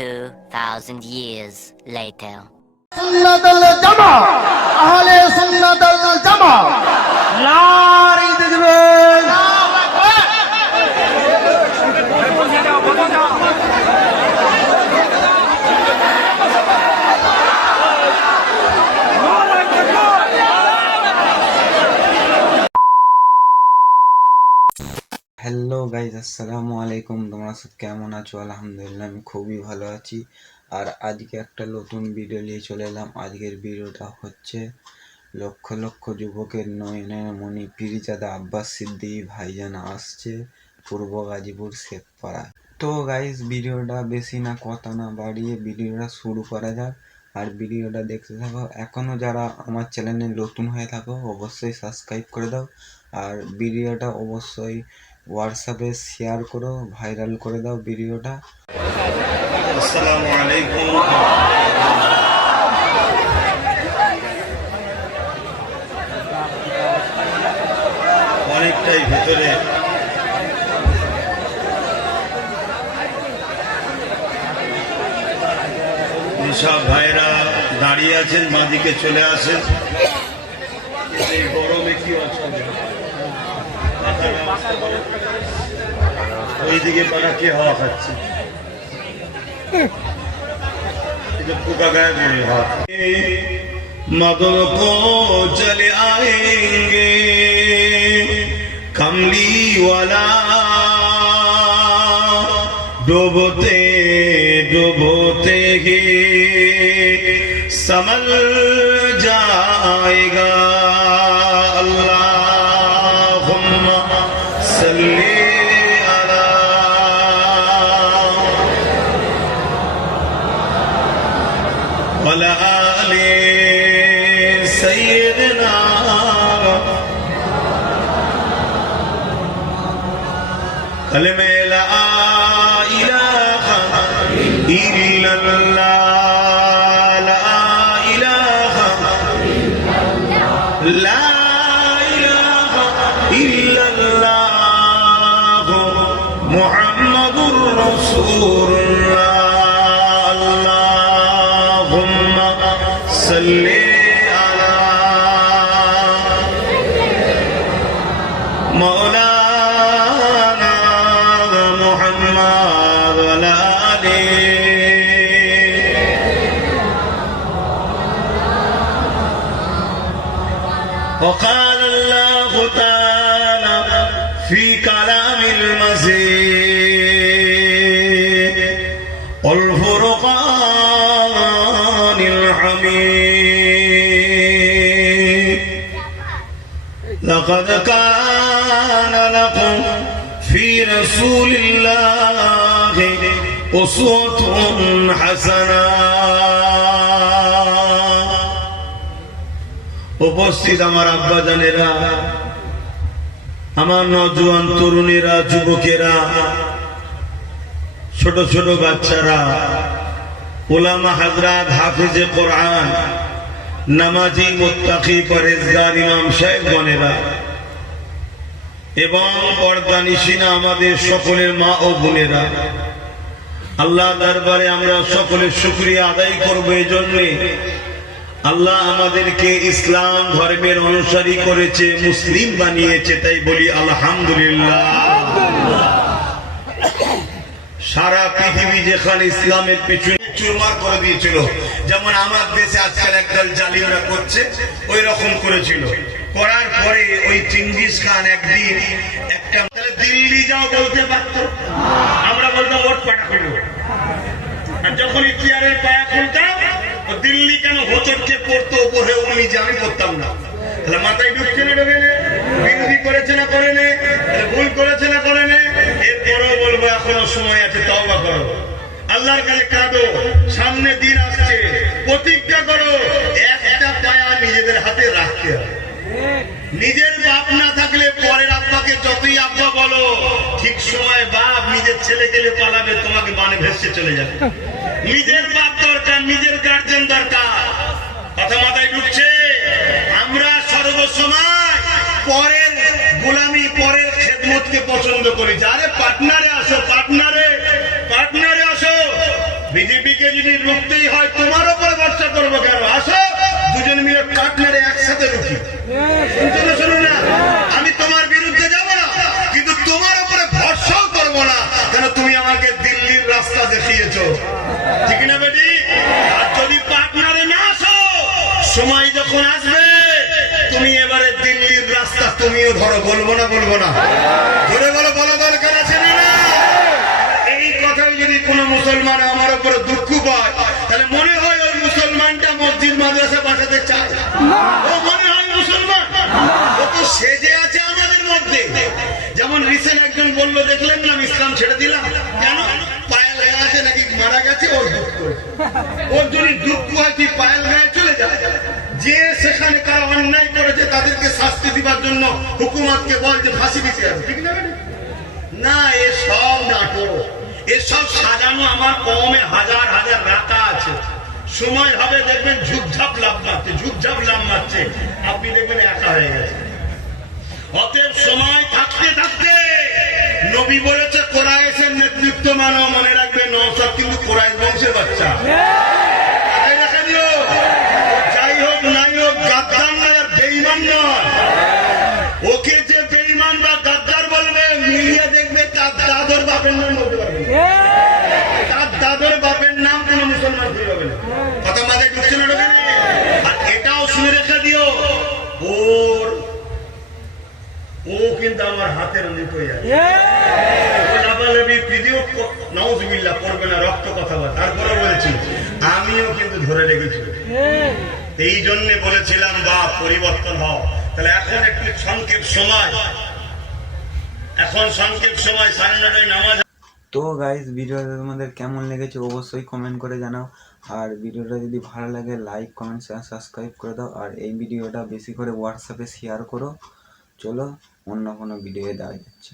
2,000 years later. Sunnatul জামা আহলে সুন্নাতুল জামা নারী দিবেন। হ্যালো গাইজ, আসসালামু আলাইকুম। তোমরা সব কেমন আছো? আলহামদুলিল্লাহ, আমি খুবই ভালো আছি। আর আজকে একটা নতুন ভিডিও নিয়ে চলে এলাম। আজকের ভিডিওটা হচ্ছে লক্ষ লক্ষ যুবকের নয়নের মণি পীরজাদা আব্বাস সিদ্দিকী ভাইজান আসছে পূর্ব গাজীপুর শেখপাড়ায়। তো গাইজ, ভিডিওটা বেশি না কথা না বাড়িয়ে ভিডিওটা শুরু করা যাক। আর ভিডিওটা দেখতে থাকো। এখনও যারা আমার চ্যানেলে নতুন হয়ে থাকো অবশ্যই সাবস্ক্রাইব করে দাও। আর ভিডিওটা অবশ্যই হোয়াটসঅ্যাপে শেয়ার করো, ভাইরাল করে দাও ভিডিওটা। আসসালামু আলাইকুম। অনেকটাই ভেতরে যেসব ভাইরা দাঁড়িয়ে আছেন বাঁদিকে চলে আসেন। এই গরমে কি অসুবিধা, ওইদিকে পাড়া কে হাওয়া খাচ্ছে, পোকা গায়ে পড়ে হাত। मदन को चले आएंगे कमली वाला, डूबते डूबते ही समझ जाएगा। अल्लाहुम्मा सल्ली अला वला आले सैयदना। कलमे ला इलाहा इल्लल्लाह, ला इलाहा ला इलाहा इल्लल्लाह मुहम्मदुर रसूलुल्लाह। अल्लाहुम्मा सल्ली मौलाना मुहम्मद वाला आले। وقال الله تعالى في كلام المجيد والفرقان الحميد لقد كان لكم في رسول الله أسوة حسنة। উপস্থিত আমার আব্বা জানেরা, আমার নওজোয়ান তরুণেরা, যুবকেরা, ছোট ছোট বাচ্চারা, উলামা হাজরাত, হাফিজে কোরআন, নামাজি, মুত্তাকি, পরেজগার ইমাম সাহেবগণেরা এবং পর্দানিশিনা আমাদের সকলের মা ও বোনেরা, আল্লাহ দরবারে আমরা সকলে শুকরিয়া আদায় করব। এই জন্যে আল্লাহ আমাদেরকে ইসলাম ধর্মের অনুসারী করেছে, মুসলিম বানিয়েছে, তাই বলি আলহামদুলিল্লাহ। সারা পৃথিবী যেখানে ইসলামের পিছনে চুরমার করে দিয়েছিল, যেমন আমার দেশে আজকাল একদল জালিমরা করছে, ওই রকম করেছিল। করার পরে ওই চেঙ্গিস খান একদিন একটা দিল্লি যাও বলতে পারত, আমরা বলতাম ওট পাঠা করল। আর যখন চেয়ারের পায়া খুলতাম, দিল্লি কেন হোচটকে পড়তো উপরে, উনি যে আমি করতাম না। তাহলে মাথায় ঢুকছে না ঢোকে না, বিরোধী করেছে না করে নে, ভুল করেছে না করে নে। এরপরেও বলবো এখনো সময় আছে, তওবা করো, আল্লাহর কাছে কাঁদো, সামনে দিন আসছে, প্রতিজ্ঞা করো একটা পায়া নিজেদের হাতে রাখতে হবে। নিজের বাপ না থাকলে পরের আব্বাকে যতই আব্বা বলো, ঠিক সময় বাপ নিজের ছেলে গেলে পালাবে, তোমাকে বানে ভেসে চলে যাবে। নিজের বাপ দরকার, নিজের গার্জেন দরকার। কথা মাথায় ঢুকছে? আমরা সর্বসময় পরের গোলামি, পরের খেদমতকে পছন্দ করি। আরে পার্টনারে আসো, পার্টনারে আসো, বিজেপিকে যদি রুখতেই হয় তোমার উপরে ভরসা করবো কেন? আসো দুজন মিলে পার্টনারে একসাথে রুখি। শুনছো না? শুনুন না, আমি তোমার বিরুদ্ধে যাব না, কিন্তু তোমার উপরে ভরসাও করবো না, কেন তুমি আমাকে দিল্লির রাস্তা দেখিয়েছো, ঠিক না বেটি? আর যদি পার্টনারে না আসো, সময় যখন আসবে তুমি এবারে দিল্লির রাস্তা তুমিও ধরো। বলবো না? বলবো না? ধরে বলো, বলা দরকার আছে না? এই কথাই যদি কোনো মুসলমান আমার উপরে দুঃখ পায়, তাহলে মনে হয় ওই মুসলমানটা মসজিদ মাদ্রাসা বাঁচাতে চায়। ও মনে হয় মুসলমান, ও তো সেজে আছে আমাদের মধ্যে। যেমন রিসেন্ট একজন বললো, দেখলেন না ইসলাম ছেড়ে দিলাম, কেন? পায়েল গায়ে আছে নাকি মারা গেছে, ওর দুঃখ। ওর যদি দুঃখ হয় তুই পায়েল গায়ে চলে যা, যে সেখানে কারা অন্যায় করেছে তাদেরকে শাস্তি দিবার জন্য হুকুমতকে বল যে ফাঁসি দিতে হবে, ঠিক না? না, এসব নাটক, এসব সাজানো আমার কমে হাজার হাজার রাখা আছে। সময় হবে দেখবেন ঝুপঝাপ লাভ মারছে, ঝুপঝাপ লাভ মারছে, আপনি দেখবেন একা হয়ে গেছে। অতএব সময় থাকতে থাকতে নবী বলেছে কোরাইশের নেতৃত্ব মানো। মনে রাখবে নওশাদ কিন্তু কোরাইশ বংশের বাচ্চা। দেখা দিও, যাই হোক নাই হোক, গাদ্দার নয় আর বেঈমান নয়। ওকে যে বেঈমান বা গাদ্দার বলবে, মিলিয়ে দেখবে তার দাদর বাপের নাম বলতে পারবে, তার দাদর বাপের নাম কোন মুসলমান খুঁজে পাবে না। কথা মাথায় ঢুকছে না? ঢোকে? আর এটাও শুনে রেখে দিও, ও কিন্তু আমার হাতের নিতে যাবে, নাউজুবিল্লাহ করবে না, রক্ত কথা বলে। তারপরে বলেছি আমিও কিন্তু ধরে রেখেছি, এই জন্য বলেছিলাম বা পরিবর্তন হও। তাহলে এখন একটু সংক্ষেপ সময়, এখন সংক্ষেপ সময় 9:30 নামাজ। তো গাইস, ভিডিওটা তোমাদের কেমন লেগেছে অবশ্যই কমেন্ট করে জানাও। আর ভিডিওটা যদি ভালো লাগে লাইক, কমেন্ট, শেয়ার, সাবস্ক্রাইব করে দাও। আর এই ভিডিওটা বেশি করে হোয়াটসঅ্যাপে শেয়ার করো। চলো অন্য কোনো ভিডিও দেওয়া যাচ্ছে।